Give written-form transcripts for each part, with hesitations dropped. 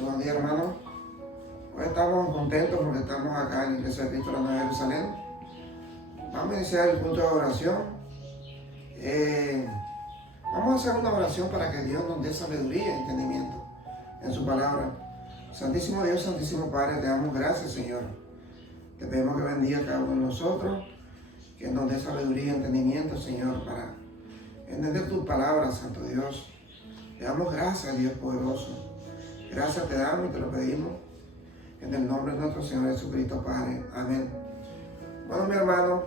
Buenos días, hermano. Hoy estamos contentos porque estamos acá en la Iglesia de Cristo de la Nueva Jerusalén. Vamos a iniciar el punto de oración. Vamos a hacer una oración para que Dios nos dé sabiduría y entendimiento en su palabra. Santísimo Dios, Santísimo Padre, te damos gracias, Señor. Te pedimos que bendiga a cada uno de nosotros, que nos dé sabiduría y entendimiento, Señor, para entender tus palabras, Santo Dios. Te damos gracias, Dios poderoso. Gracias te damos y te lo pedimos en el nombre de nuestro Señor Jesucristo, Padre. Amén. Bueno, mi hermano,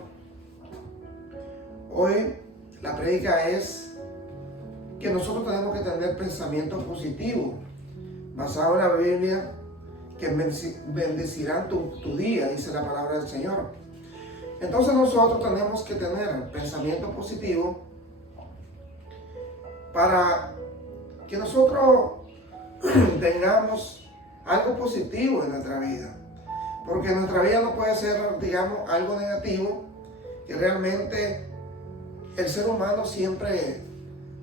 hoy la prédica es que nosotros tenemos que tener pensamiento positivo, basado en la Biblia, que bendecirán tu día, dice la palabra del Señor. Entonces nosotros tenemos que tener pensamiento positivo para que nosotros tengamos algo positivo en nuestra vida. Porque nuestra vida no puede ser, digamos, algo negativo, que realmente el ser humano siempre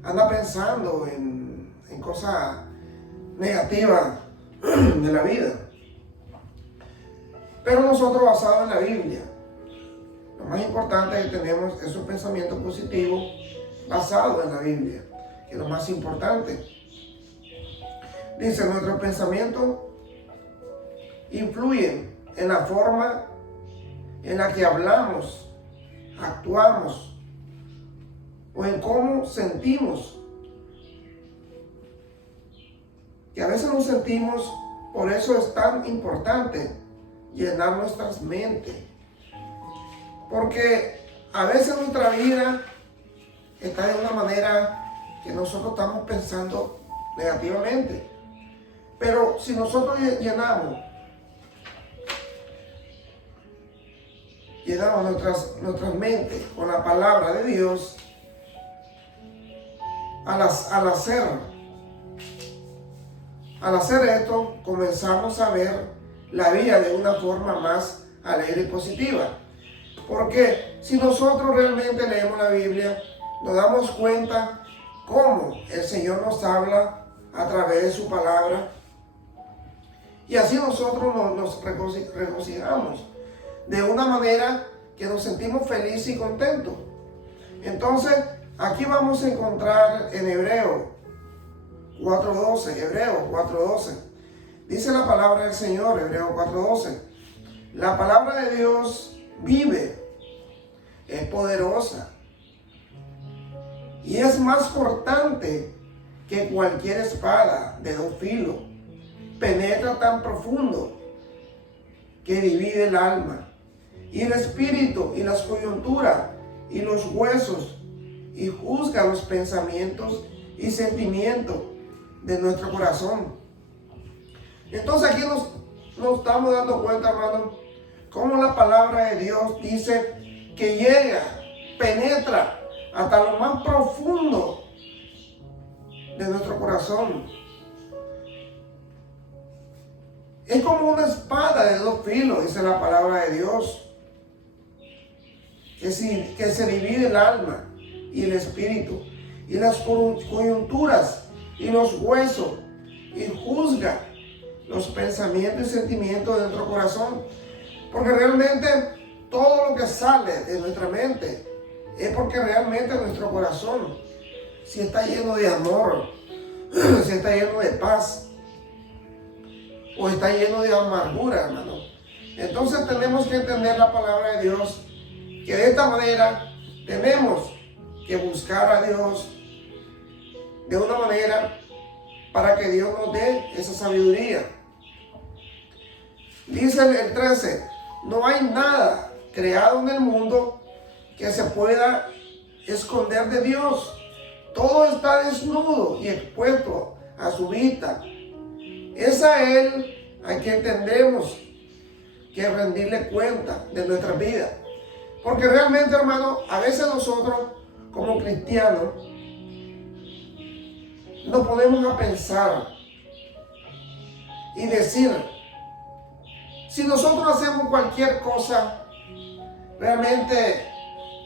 anda pensando en cosas negativas de la vida. Pero nosotros, basados en la Biblia, lo más importante es que tenemos esos pensamientos positivos basados en la Biblia, que es lo más importante. Dice, nuestros pensamientos influyen en la forma en la que hablamos, actuamos o en cómo sentimos. Que a veces nos sentimos, por eso es tan importante llenar nuestras mentes. Porque a veces nuestra vida está de una manera que nosotros estamos pensando negativamente. Pero si nosotros llenamos nuestras mentes con la palabra de Dios, al hacer esto, comenzamos a ver la vida de una forma más alegre y positiva. Porque si nosotros realmente leemos la Biblia, nos damos cuenta cómo el Señor nos habla a través de su palabra. Y así nosotros nos regocijamos de una manera que nos sentimos felices y contentos. Entonces, aquí vamos a encontrar en Hebreo 4.12. Dice la palabra del Señor, Hebreo 4.12. La palabra de Dios vive, es poderosa y es más cortante que cualquier espada de dos filos. Penetra tan profundo que divide el alma y el espíritu y las coyunturas y los huesos, y juzga los pensamientos y sentimientos de nuestro corazón. Entonces aquí nos estamos dando cuenta, hermano, cómo la palabra de Dios dice que llega, penetra hasta lo más profundo de nuestro corazón. Es como una espada de dos filos, dice la palabra de Dios, que se divide el alma y el espíritu, y las coyunturas y los huesos, y juzga los pensamientos y sentimientos de nuestro corazón. Porque realmente todo lo que sale de nuestra mente es porque realmente nuestro corazón, si está lleno de amor, si está lleno de paz, o está lleno de amargura, hermano. Entonces tenemos que entender la palabra de Dios, que de esta manera tenemos que buscar a Dios de una manera para que Dios nos dé esa sabiduría. Dice el 13, no hay nada creado en el mundo que se pueda esconder de Dios. Todo está desnudo y expuesto a su vista. Es a Él a quien tendremos que rendirle cuenta de nuestra vida. Porque realmente, hermano, a veces nosotros como cristianos nos ponemos a pensar y decir, si nosotros hacemos cualquier cosa, realmente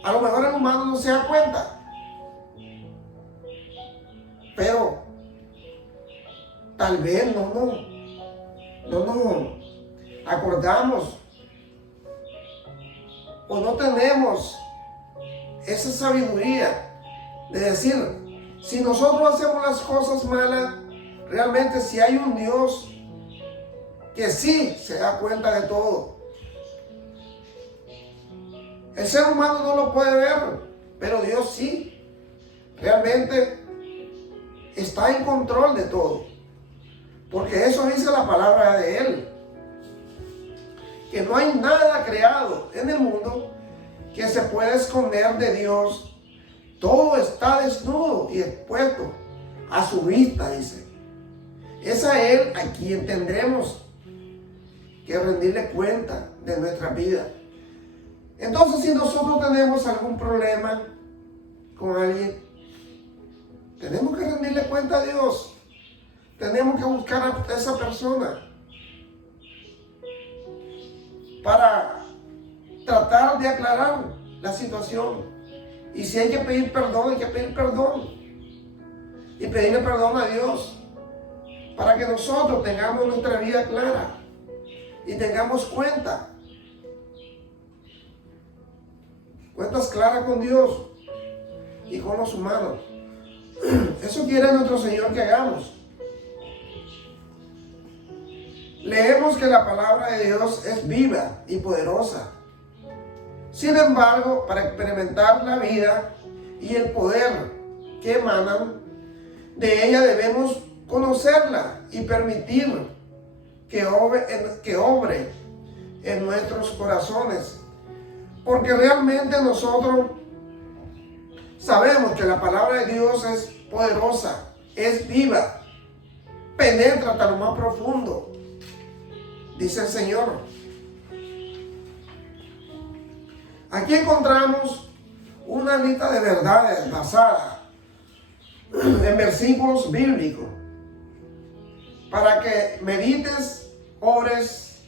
a lo mejor el humano no se da cuenta. Pero tal vez no. no nos acordamos o no tenemos esa sabiduría de decir, si nosotros hacemos las cosas malas, realmente si hay un Dios que sí se da cuenta de todo. El ser humano no lo puede ver, pero Dios sí. Realmente está en control de todo. Porque eso dice la palabra de Él. Que no hay nada creado en el mundo que se pueda esconder de Dios. Todo está desnudo y expuesto a su vista, dice. Es a Él a quien tendremos que rendirle cuenta de nuestra vida. Entonces, si nosotros tenemos algún problema con alguien, tenemos que rendirle cuenta a Dios. Tenemos que buscar a esa persona para tratar de aclarar la situación. Y si hay que pedir perdón, hay que pedir perdón. Y pedirle perdón a Dios para que nosotros tengamos nuestra vida clara y tengamos cuentas claras con Dios y con los humanos. Eso quiere nuestro Señor que hagamos. Leemos que la palabra de Dios es viva y poderosa. Sin embargo, para experimentar la vida y el poder que emanan de ella, debemos conocerla y permitir que obre en nuestros corazones. Porque realmente nosotros sabemos que la palabra de Dios es poderosa, es viva, penetra hasta lo más profundo, dice el Señor. Aquí encontramos una lista de verdades basada en versículos bíblicos para que medites, ores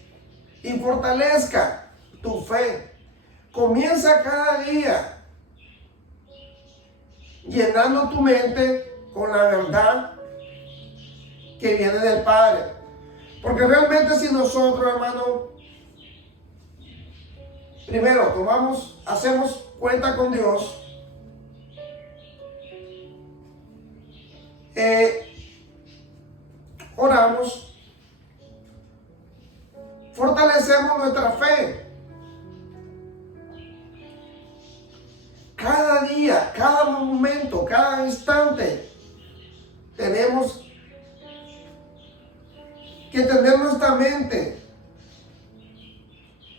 y fortalezca tu fe. Comienza cada día llenando tu mente con la verdad que viene del Padre. Porque realmente si nosotros, hermano, primero hacemos cuenta con Dios, oramos, fortalecemos nuestra fe. Cada día, cada momento, cada instante, tenemos que tener nuestra mente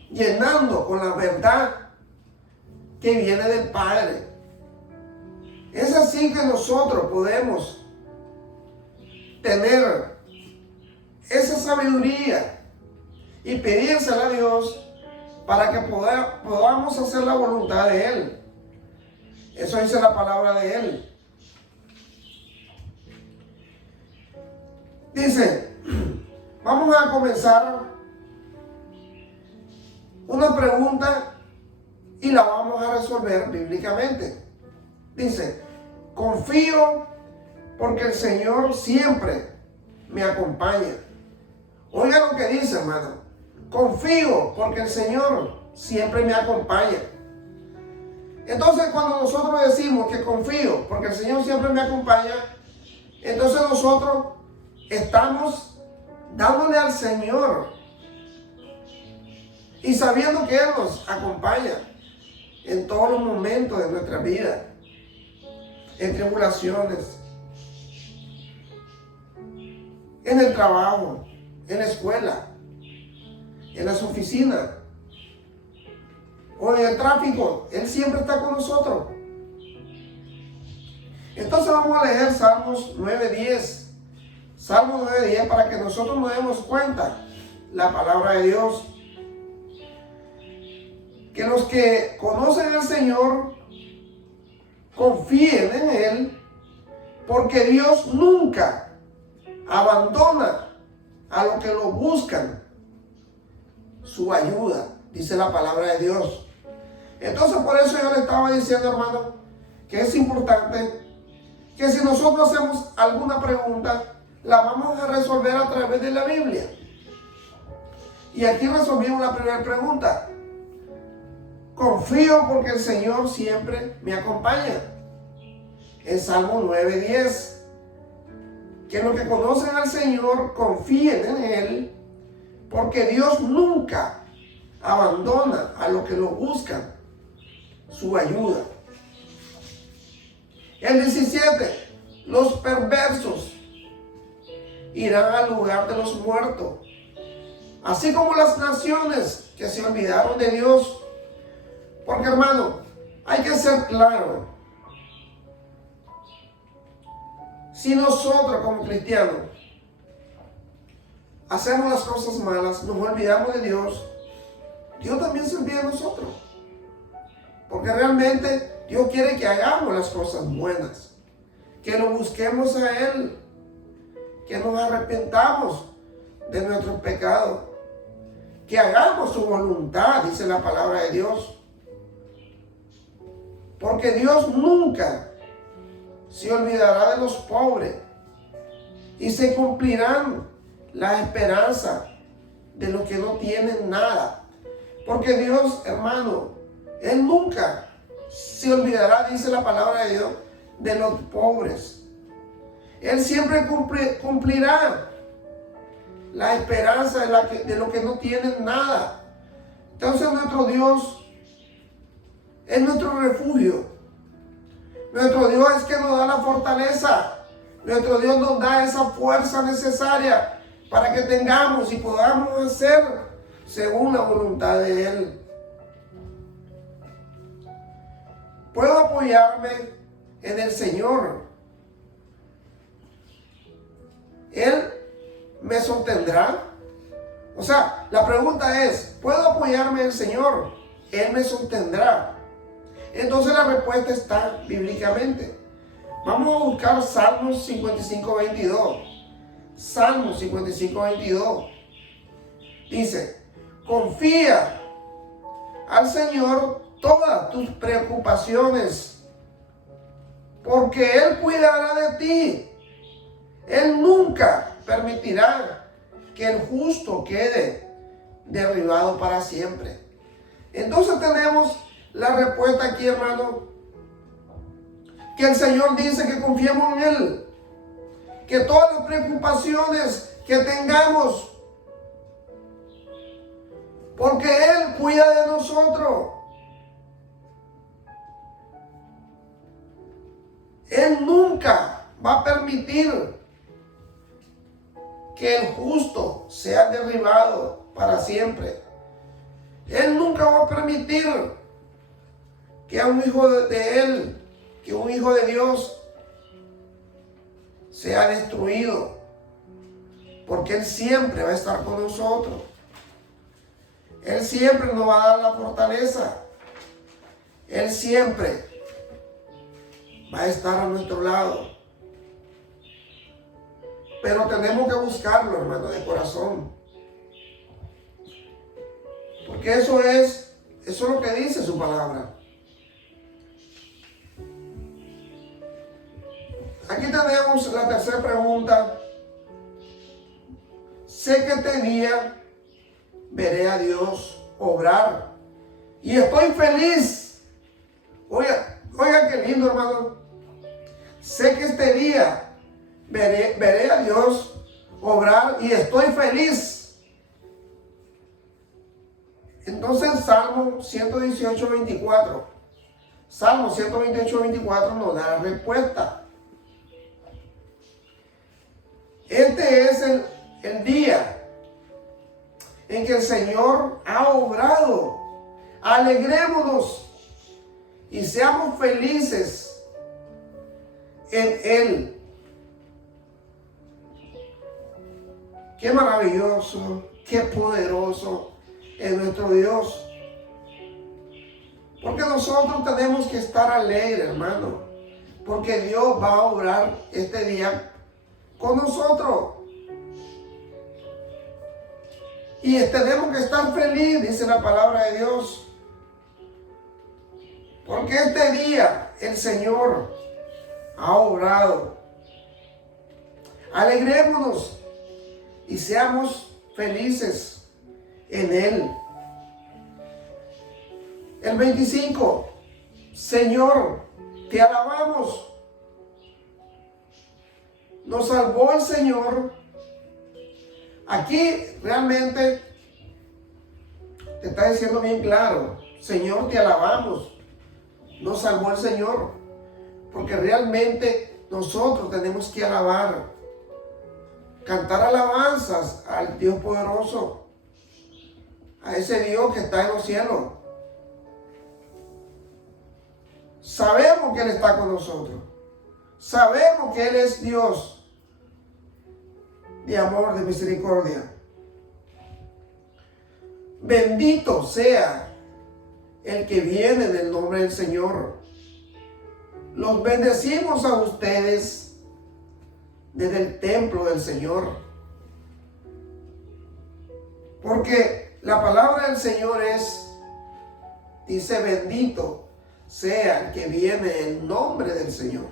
llenando con la verdad que viene del Padre. Es así que nosotros podemos tener esa sabiduría y pedírsela a Dios para que podamos hacer la voluntad de Él. Eso dice la palabra de Él. Dice, vamos a comenzar una pregunta y la vamos a resolver bíblicamente. Dice, confío porque el Señor siempre me acompaña. Oiga lo que dice, hermano. Confío porque el Señor siempre me acompaña. Entonces, cuando nosotros decimos que confío porque el Señor siempre me acompaña, entonces nosotros estamos dándole al Señor y sabiendo que Él nos acompaña en todos los momentos de nuestra vida, en tribulaciones, en el trabajo, en la escuela, en las oficinas o en el tráfico. Él siempre está con nosotros. Entonces vamos a leer Salmos 9:10. Salmos 9:10 para que nosotros nos demos cuenta la palabra de Dios. Que los que conocen al Señor confíen en Él, porque Dios nunca abandona a los que lo buscan su ayuda, dice la palabra de Dios. Entonces por eso yo le estaba diciendo, hermano, que es importante que si nosotros hacemos alguna pregunta, la vamos a resolver a través de la Biblia. Y aquí resolvimos la primera pregunta. Confío porque el Señor siempre me acompaña. En Salmo 9:10. Que los que conocen al Señor confíen en Él, porque Dios nunca abandona a los que lo buscan su ayuda. El 17. Los perversos irán al lugar de los muertos, así como las naciones que se olvidaron de Dios. Porque, hermano, hay que ser claro. Si nosotros como cristianos hacemos las cosas malas, nos olvidamos de Dios, Dios también se olvida de nosotros. Porque realmente Dios quiere que hagamos las cosas buenas, que lo busquemos a Él, que nos arrepentamos de nuestros pecados, que hagamos su voluntad, dice la palabra de Dios. Porque Dios nunca se olvidará de los pobres y se cumplirán las esperanzas de los que no tienen nada. Porque Dios, hermano, Él nunca se olvidará, dice la palabra de Dios, de los pobres. Él siempre cumplirá la esperanza de los que no tienen nada. Entonces nuestro Dios es nuestro refugio. Nuestro Dios es que nos da la fortaleza. Nuestro Dios nos da esa fuerza necesaria para que tengamos y podamos hacer según la voluntad de Él. Puedo apoyarme en el Señor. Él me sostendrá. O sea, la pregunta es, ¿puedo apoyarme en el Señor? Él me sostendrá. Entonces la respuesta está bíblicamente. Vamos a buscar Salmos 55:22. Salmos 55:22. Dice, confía al Señor todas tus preocupaciones, porque Él cuidará de ti. Él nunca permitirá que el justo quede derribado para siempre. Entonces tenemos la respuesta aquí, hermano, que el Señor dice que confiemos en Él, que todas las preocupaciones que tengamos, porque Él cuida de nosotros. Él nunca va a permitir que el justo sea derribado para siempre. Él nunca va a permitir que a un hijo de Él, que un hijo de Dios sea destruido, porque Él siempre va a estar con nosotros. Él siempre nos va a dar la fortaleza. Él siempre va a estar a nuestro lado. Pero tenemos que buscarlo, hermano, de corazón. Porque eso es lo que dice su palabra. Aquí tenemos la tercera pregunta. Sé que este día veré a Dios obrar y estoy feliz. Oiga qué lindo, hermano. Sé que este día veré a Dios obrar y estoy feliz. Entonces Salmo 118:24. Salmo 128:24 nos da la respuesta. Este es el día en que el Señor ha obrado. Alegrémonos y seamos felices en Él. Qué maravilloso, qué poderoso es nuestro Dios. Porque nosotros tenemos que estar alegres, hermano. Porque Dios va a obrar este día con nosotros. Y tenemos que estar felices, dice la palabra de Dios. Porque este día el Señor ha obrado. Alegrémonos y seamos felices en Él. El 25, Señor, te alabamos. Nos salvó el Señor. Aquí realmente te está diciendo bien claro, Señor, te alabamos. Nos salvó el Señor. Porque realmente nosotros tenemos que alabar, cantar alabanzas al Dios poderoso, a ese Dios que está en los cielos. Sabemos que Él está con nosotros. Sabemos que Él es Dios de amor, de misericordia. Bendito sea el que viene en el nombre del Señor. Los bendecimos a ustedes desde el templo del Señor. Porque la palabra del Señor dice, bendito sea el que viene en el nombre del Señor.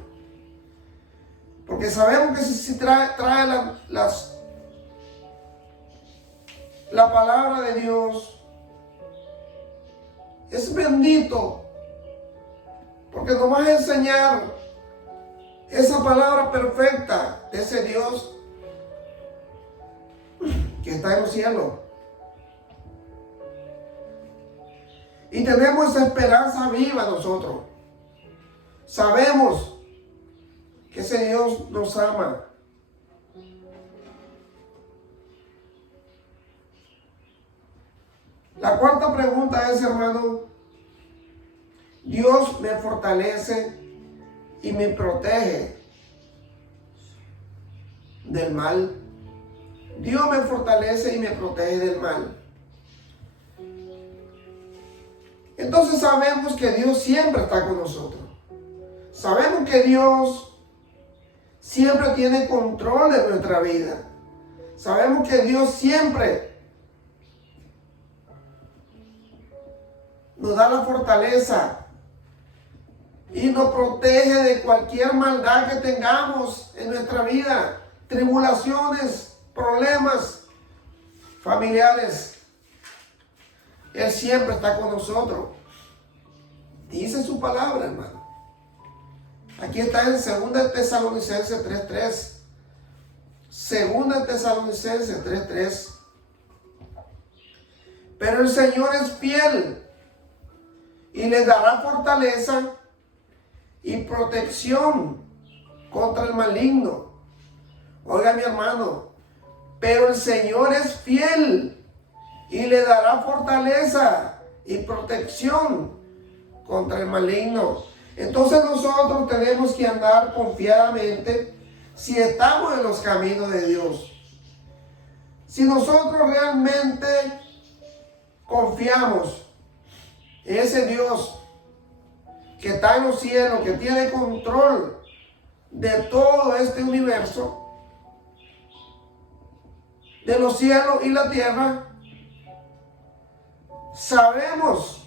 Porque sabemos que si trae la palabra de Dios, es bendito, porque nos vas a enseñar esa palabra perfecta de ese Dios que está en los cielos. Y tenemos esa esperanza viva nosotros. Sabemos que ese Dios nos ama. La cuarta pregunta es, hermano, Dios me fortalece y me protege del mal. Dios me fortalece y me protege del mal. Entonces sabemos que Dios siempre está con nosotros. Sabemos que Dios siempre tiene control de nuestra vida. Sabemos que Dios siempre nos da la fortaleza y nos protege de cualquier maldad que tengamos en nuestra vida, tribulaciones, problemas familiares. Él siempre está con nosotros. Dice su palabra, hermano. Aquí está en 2 Tesalonicenses 3:3. 2 Tesalonicenses 3:3. Pero el Señor es fiel y le dará fortaleza y protección contra el maligno. Oiga, mi hermano, pero el Señor es fiel y le dará fortaleza y protección contra el maligno. Entonces nosotros tenemos que andar confiadamente si estamos en los caminos de Dios. Si nosotros realmente confiamos en ese Dios que está en los cielos, que tiene control de todo este universo, de los cielos y la tierra, sabemos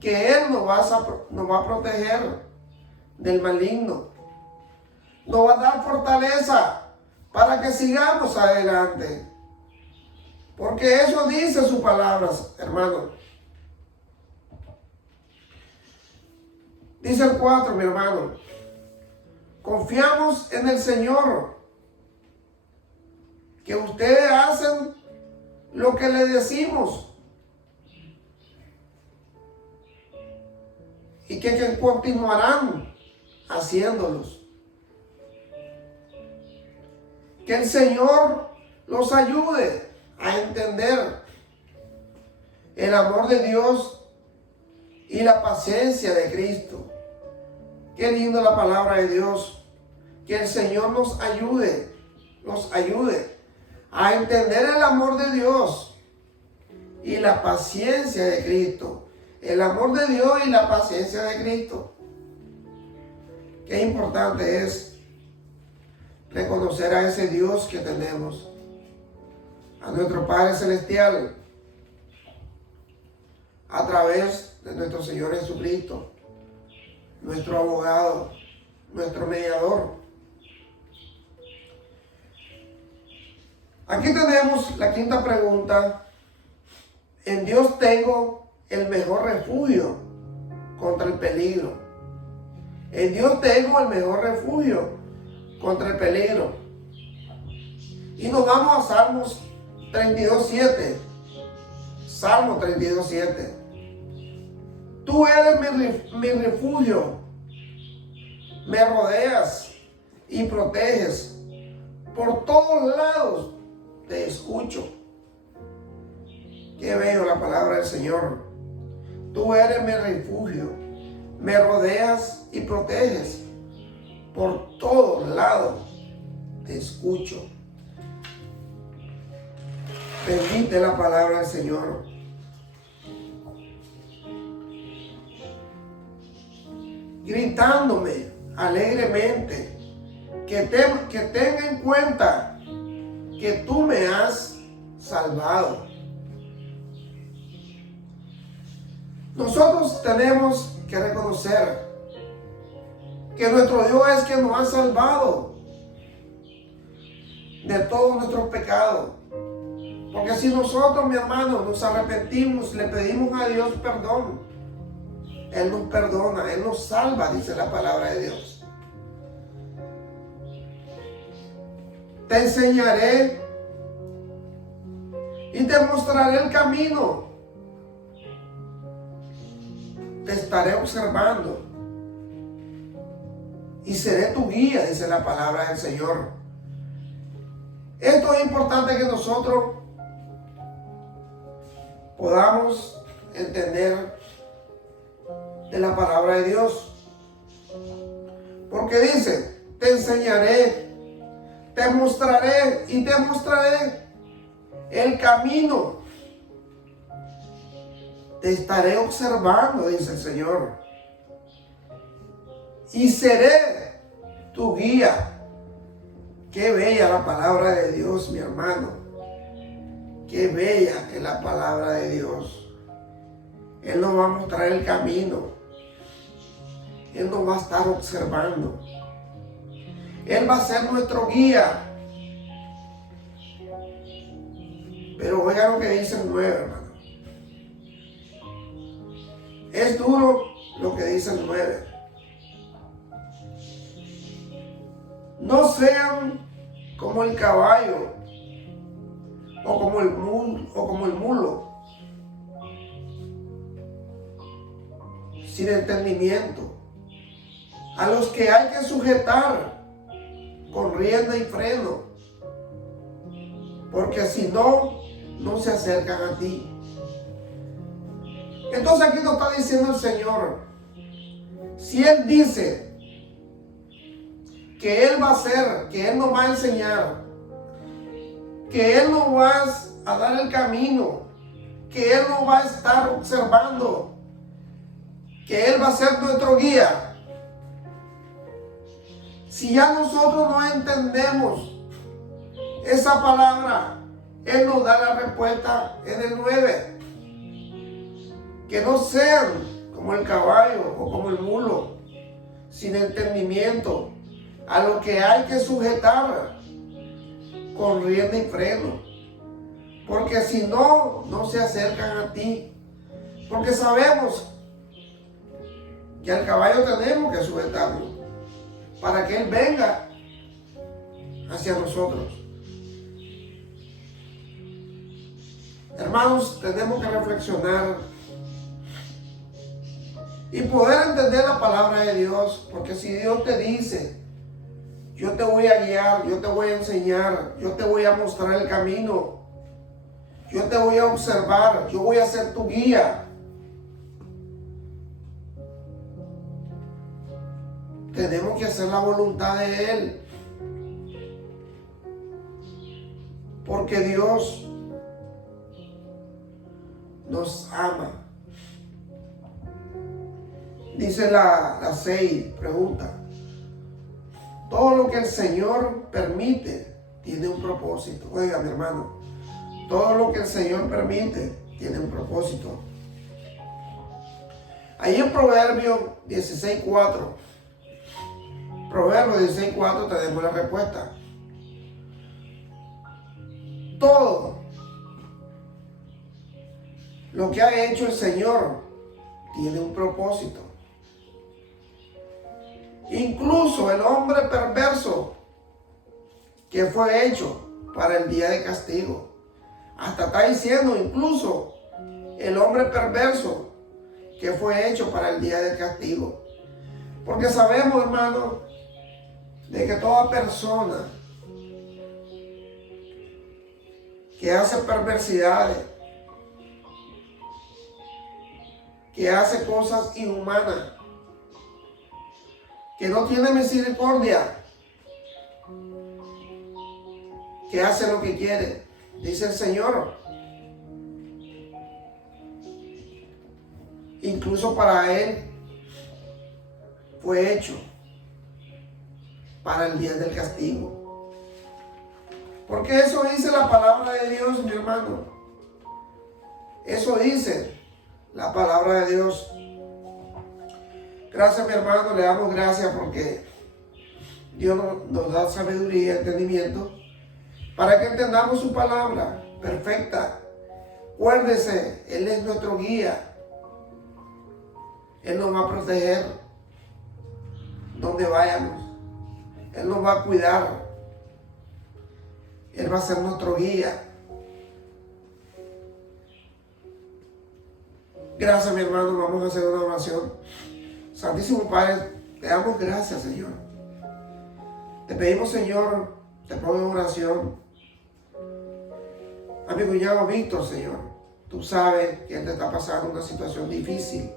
que Él nos va a proteger del maligno. Nos va a dar fortaleza para que sigamos adelante. Porque eso dice sus palabras, hermano. Dice el 4, mi hermano. Confiamos en el Señor, que ustedes hacen lo que le decimos y que continuarán haciéndolos. Que el Señor los ayude a entender el amor de Dios y la paciencia de Cristo. Qué lindo la palabra de Dios. Que el Señor nos ayude a entender el amor de Dios y la paciencia de Cristo. El amor de Dios y la paciencia de Cristo. Qué importante es reconocer a ese Dios que tenemos, a nuestro Padre Celestial, a través de nuestro Señor Jesucristo, nuestro abogado, nuestro mediador. Aquí tenemos la quinta pregunta. En Dios tengo el mejor refugio contra el peligro. En Dios tengo el mejor refugio contra el peligro. Y nos vamos a Salmos 32:7. Salmo 32:7. Tú eres mi refugio, me rodeas y proteges. Por todos lados te escucho. Qué bello la palabra del Señor. Tú eres mi refugio, me rodeas y proteges. Por todos lados te escucho. Bendita es la palabra del Señor. Gritándome alegremente que tenga en cuenta que tú me has salvado. Nosotros tenemos que reconocer que nuestro Dios es quien nos ha salvado de todos nuestros pecados. Porque si nosotros, mi hermano, nos arrepentimos, le pedimos a Dios perdón, Él nos perdona, Él nos salva, dice la palabra de Dios. Te enseñaré y te mostraré el camino. Te estaré observando y seré tu guía, dice la palabra del Señor. Esto es importante que nosotros podamos entender de la palabra de Dios. Porque dice, te enseñaré, te mostraré y te mostraré el camino. Te estaré observando, dice el Señor. Y seré tu guía. Qué bella la palabra de Dios, mi hermano. Qué bella es la palabra de Dios. Él nos va a mostrar el camino. Él nos va a estar observando. Él va a ser nuestro guía. Pero oiga lo que dice el 9, hermano. Es duro lo que dice el 9. No sean como el caballo o como el mulo, sin entendimiento, a los que hay que sujetar con rienda y freno, porque si no, no se acercan a ti. Entonces aquí nos está diciendo el Señor, si Él dice que Él va a hacer, que Él nos va a enseñar, que Él nos va a dar el camino, que Él nos va a estar observando, que Él va a ser nuestro guía. Si ya nosotros no entendemos esa palabra, Él nos da la respuesta en el 9. Que no sean como el caballo o como el mulo, sin entendimiento, a lo que hay que sujetar con rienda y freno, porque si no, no se acercan a ti, porque sabemos que al caballo tenemos que sujetarlo para que él venga hacia nosotros. Hermanos, tenemos que reflexionar y poder entender la palabra de Dios, porque si Dios te dice, yo te voy a guiar, yo te voy a enseñar, yo te voy a mostrar el camino, yo te voy a observar, yo voy a ser tu guía. Tenemos que hacer la voluntad de Él, porque Dios nos ama. Dice la 6, pregunta. Todo lo que el Señor permite tiene un propósito. Oiga, mi hermano, todo lo que el Señor permite tiene un propósito. Ahí en Proverbios 16:4, Proverbios 16:4 tenemos la respuesta. todo lo que ha hecho el Señor tiene un propósito. Incluso el hombre perverso que fue hecho para el día de castigo. Hasta está diciendo incluso el hombre perverso que fue hecho para el día del castigo. Porque sabemos, hermano, de que toda persona que hace perversidades, que hace cosas inhumanas, que no tiene misericordia, que hace lo que quiere, dice el Señor, incluso para él fue hecho para el día del castigo. Porque eso dice la palabra de Dios, mi hermano. Eso dice la palabra de Dios. Gracias, mi hermano, le damos gracias porque Dios nos da sabiduría y entendimiento para que entendamos su palabra perfecta. Acuérdese, Él es nuestro guía. Él nos va a proteger donde vayamos. Él nos va a cuidar. Él va a ser nuestro guía. Gracias, mi hermano. Vamos a hacer una oración. Santísimo Padre, te damos gracias, Señor. Te pedimos, Señor, te pongo en oración a mi cuñado Víctor, Señor. Tú sabes que él te está pasando una situación difícil.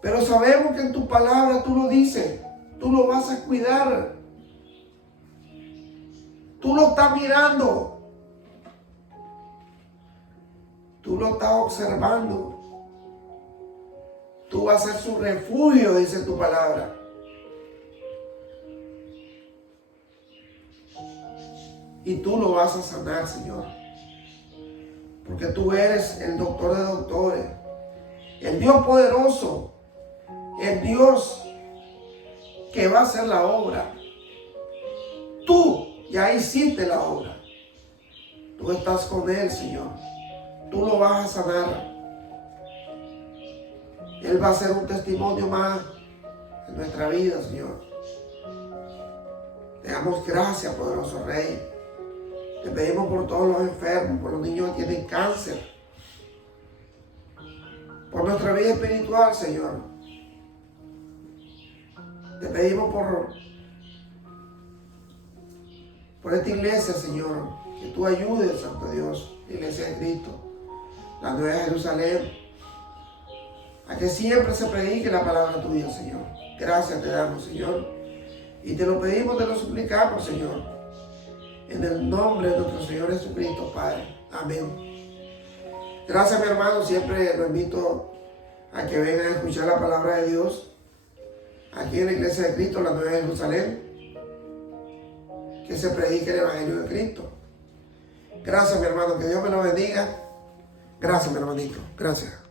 Pero sabemos que en tu palabra tú lo dices. Tú lo vas a cuidar. Tú lo estás mirando. Tú lo estás observando. Tú vas a ser su refugio, dice tu palabra. Y tú lo vas a sanar, Señor. Porque tú eres el doctor de doctores. El Dios poderoso. El Dios que va a hacer la obra. Tú ya hiciste la obra. Tú estás con Él, Señor. Tú lo vas a sanar. Él va a ser un testimonio más en nuestra vida, Señor. Te damos gracias, poderoso Rey. Te pedimos por todos los enfermos, por los niños que tienen cáncer. Por nuestra vida espiritual, Señor. Te pedimos por esta iglesia, Señor, que tú ayudes, Santo Dios, la iglesia de Cristo, la Nueva Jerusalén, a que siempre se predique la palabra tuya, Señor. Gracias te damos, Señor, y te lo pedimos, te lo suplicamos, Señor, en el nombre de nuestro Señor Jesucristo, Padre. Amén. Gracias, mi hermano, siempre lo invito a que vengan a escuchar la palabra de Dios aquí en la iglesia de Cristo, la Nueva Jerusalén, que se predique el Evangelio de Cristo. Gracias, mi hermano, que Dios me lo bendiga. Gracias, mi hermanito, gracias.